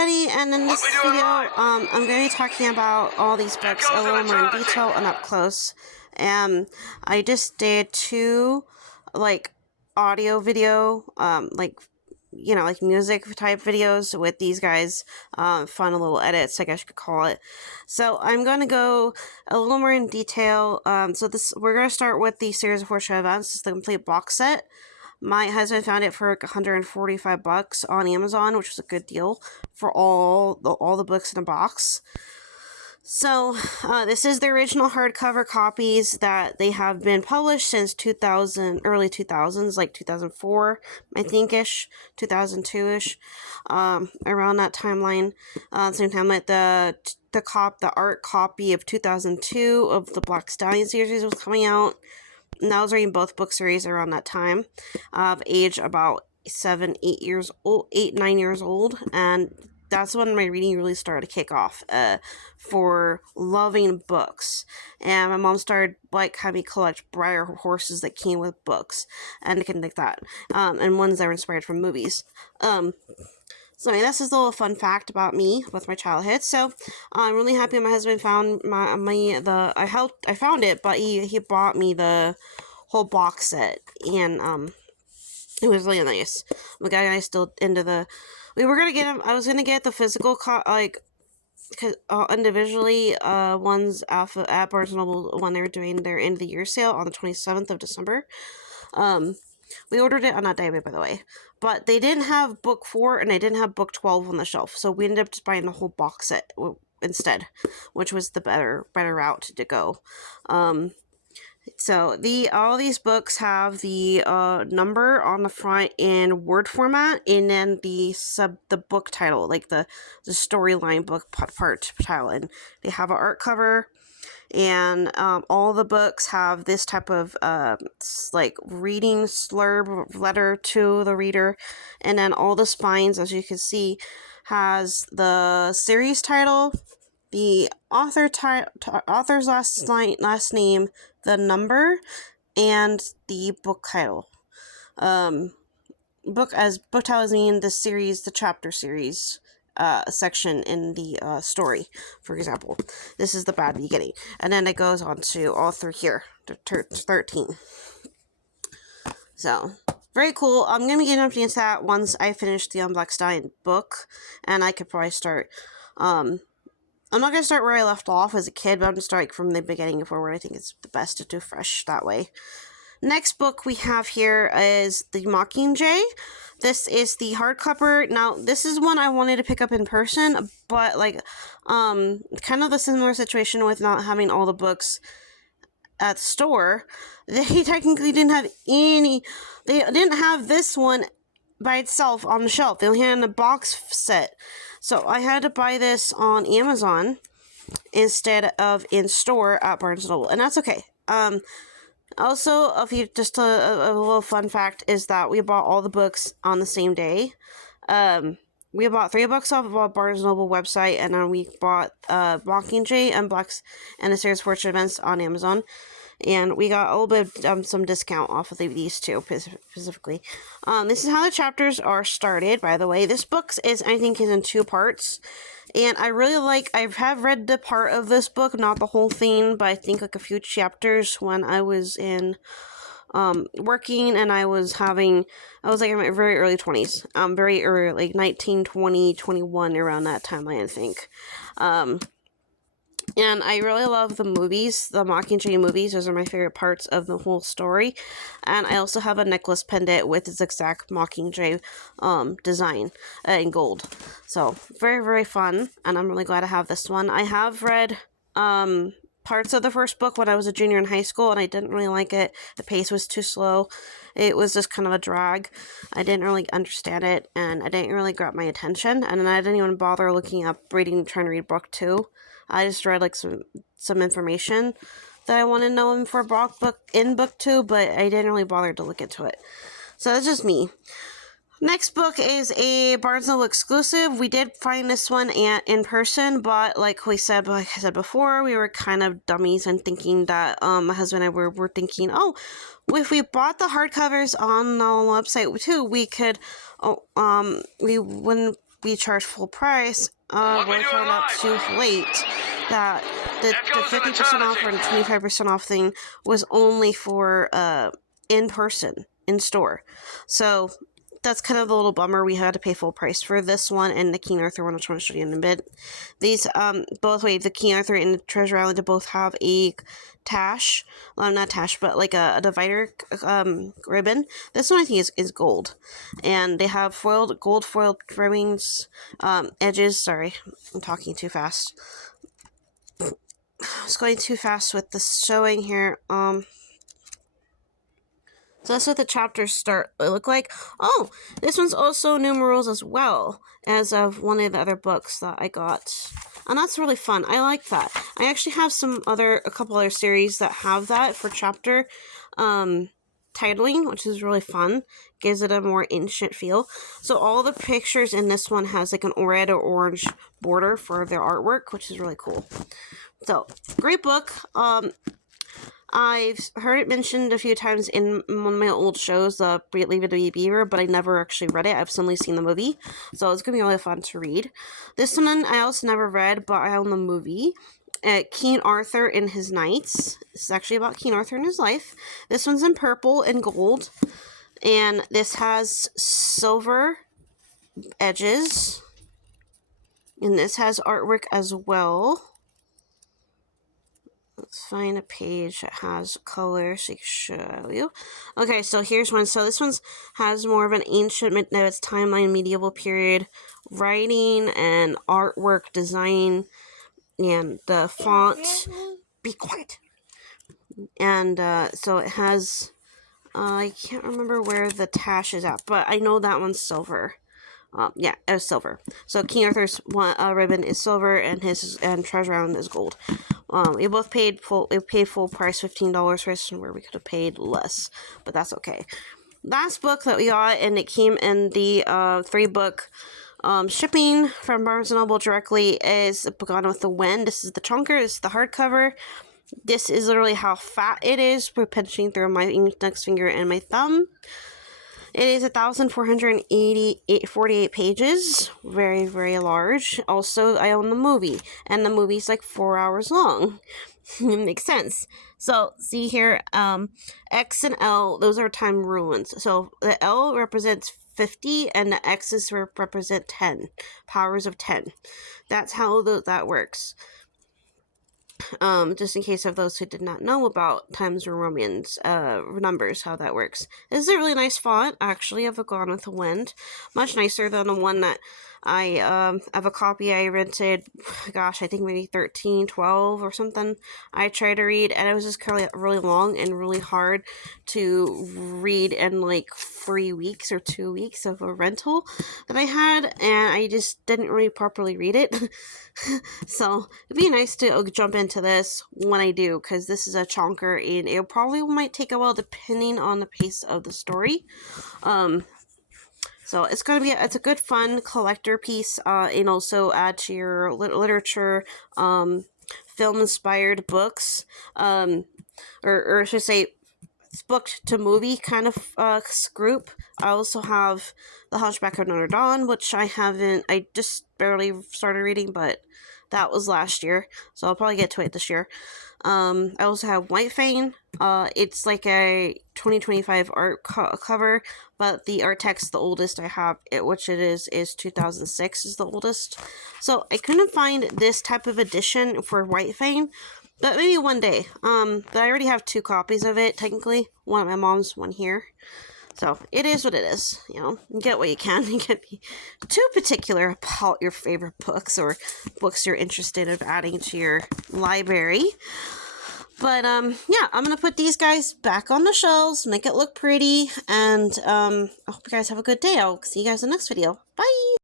everybody, and in this video, I'm going to be talking about all these books a little more in detail and up close. I just did two, audio video, like music type videos with these guys, fun little edits, I guess you could call it. So I'm going to go a little more in detail. We're going to start with the series of Fortune Events. It's the complete box set. My husband found it for $145 on Amazon, which was a good deal for all the books in a box. So, this is the original hardcover copies that they have been published since early 2000s, like 2004, I think-ish, 2002-ish, around that timeline. Same time, like the art copy of 2002 of the Black Stallion series was coming out. And I was reading both book series around that time, of age about 9 years old, and that's when my reading really started to kick off, for loving books. And my mom started, having me collect Breyer horses that came with books, and things like that, and ones that were inspired from movies. So that's just a little fun fact about me with my childhood. So I'm really happy my husband found I found it, but he bought me the whole box set, and it was really nice. My guy and I still we were gonna get him. I was gonna get the physical individually ones at Barnes & Noble when they were doing their end of the year sale on the 27th of December. We ordered it on that day, by the way. But they didn't have book 4 and they didn't have book 12 on the shelf. So we ended up just buying the whole box set instead, which was the better route to go. So all these books have the number on the front in Word format, and then the book title, like the storyline book part title, and they have an art cover. And all the books have this type of reading slurb letter to the reader, and then all the spines, as you can see, has the series title, the author's last name, the number, and the book title. Book titles mean the series, the chapter series. Section in the story, for example. This is the bad beginning, and then it goes on to all through here to 13. So very cool. I'm gonna be getting up into that once I finish the Black Stallion book, and I could probably start. I'm not gonna start where I left off as a kid, but I'm gonna start from the beginning forward. I think it's the best to do fresh that way. Next book we have here is the Mockingjay. This is the hardcover. Now, this is one I wanted to pick up in person, but kind of the similar situation with not having all the books at the store. They technically didn't have any. They didn't have this one by itself on the shelf. They only had a box set, so I had to buy this on Amazon instead of in store at Barnes & Noble, and that's okay. Also, a little fun fact is that we bought all the books on the same day. We bought 3 books off of our Barnes & Noble website, and then we bought Mockingjay and the series Fortune Events on Amazon. And we got a little bit of some discount off of these two specifically. This is how the chapters are started, by the way. This book is in 2 parts. And I have read the part of this book, not the whole thing, but I think a few chapters when I was in working, and I was in my very early 20s. Very early, 19, 20, 21, around that timeline, I think. And I really love the movies, the Mockingjay movies. Those are my favorite parts of the whole story. And I also have a necklace pendant with its exact Mockingjay design in gold. So, very, very fun. And I'm really glad to have this one. I have read parts of the first book when I was a junior in high school, and I didn't really like it. The pace was too slow. It was just kind of a drag. I didn't really understand it, and it didn't really grab my attention. And then I didn't even bother trying to read book 2. I just read some information that I want to know for book 2, but I didn't really bother to look into it. So that's just me. Next book is a Barnes & Noble exclusive. We did find this one in person, but like I said before, we were kind of dummies and thinking that my husband and I were thinking, oh, if we bought the hardcovers on the website too, we could, we wouldn't we charged full price, we found out too late that the 50% off or the 25% off thing was only for in person, in store. So that's kind of a little bummer. We had to pay full price for this one and the King Arthur one, which I'm going to show you in a bit. These, both, the King Arthur and the Treasure Island to both have a tash. Well, not tash, but like a divider ribbon. This one I think is gold. And they have gold foiled trimmings, edges. Sorry, I'm talking too fast. I was going too fast with the showing here. So that's what the chapters look like. Oh, this one's also numerals as well as of one of the other books that I got. And that's really fun. I like that. I actually have a couple other series that have that for chapter titling, which is really fun. Gives it a more ancient feel. So all the pictures in this one has like an red or orange border for their artwork, which is really cool. So, great book. I've heard it mentioned a few times in one of my old shows, Leave It to Be Beaver, but I never actually read it. I've only seen the movie, so it's going to be really fun to read. This one I also never read, but I own the movie. King Arthur and His Knights. This is actually about King Arthur and his life. This one's in purple and gold, and this has silver edges, and this has artwork as well. Let's find a page that has color so I can show you. Okay, so here's one. So this one has more of an ancient, it's timeline, medieval period writing and artwork design, and the font. Be quiet. And so it has. I can't remember where the tash is at, but I know that one's silver. Yeah, it was silver. So King Arthur's ribbon is silver, and Treasure Island is gold. We both paid full price, $15 for this, where we could have paid less, but that's okay. Last book that we got, and it came in the 3-book shipping from Barnes & Noble directly, is Gone with the Wind. This is the chunker. This is the hardcover. This is literally how fat it is for pinching through my index finger and my thumb. It is 1,448 pages. Very, very large. Also, I own the movie, and the movie's like 4 hours long. It makes sense. So, see here, X and L, those are time runes. So, the L represents 50, and the X's represent 10. Powers of 10. That's how that works. Just in case of those who did not know about Times Romans numbers, how that works. This is a really nice font, actually, of Gone with the Wind. Much nicer than the one that I have a copy I rented, gosh, I think maybe 13, 12 or something. I tried to read, and it was just kind of really long and really hard to read in like 3 weeks or 2 weeks of a rental that I had, and I just didn't really properly read it. So it'd be nice to jump into this when I do, because this is a chonker, and it probably might take a while depending on the pace of the story. So it's a good fun collector piece, and also add to your literature, film inspired books, or I should say, book to movie kind of group. I also have The Hunchback of Notre Dame, which I just barely started reading, but that was last year, so I'll probably get to it this year. I also have White Fang. It's like a 2025 art cover, but the art text, the oldest I have, which it is 2006 is the oldest. So I couldn't find this type of edition for White Fang, but maybe one day. But I already have 2 copies of it, technically. One at my mom's, one here. So, it is what it is, you get what you can. You can't be too particular about your favorite books or books you're interested in adding to your library. But, yeah, I'm going to put these guys back on the shelves, make it look pretty, and I hope you guys have a good day. I'll see you guys in the next video. Bye!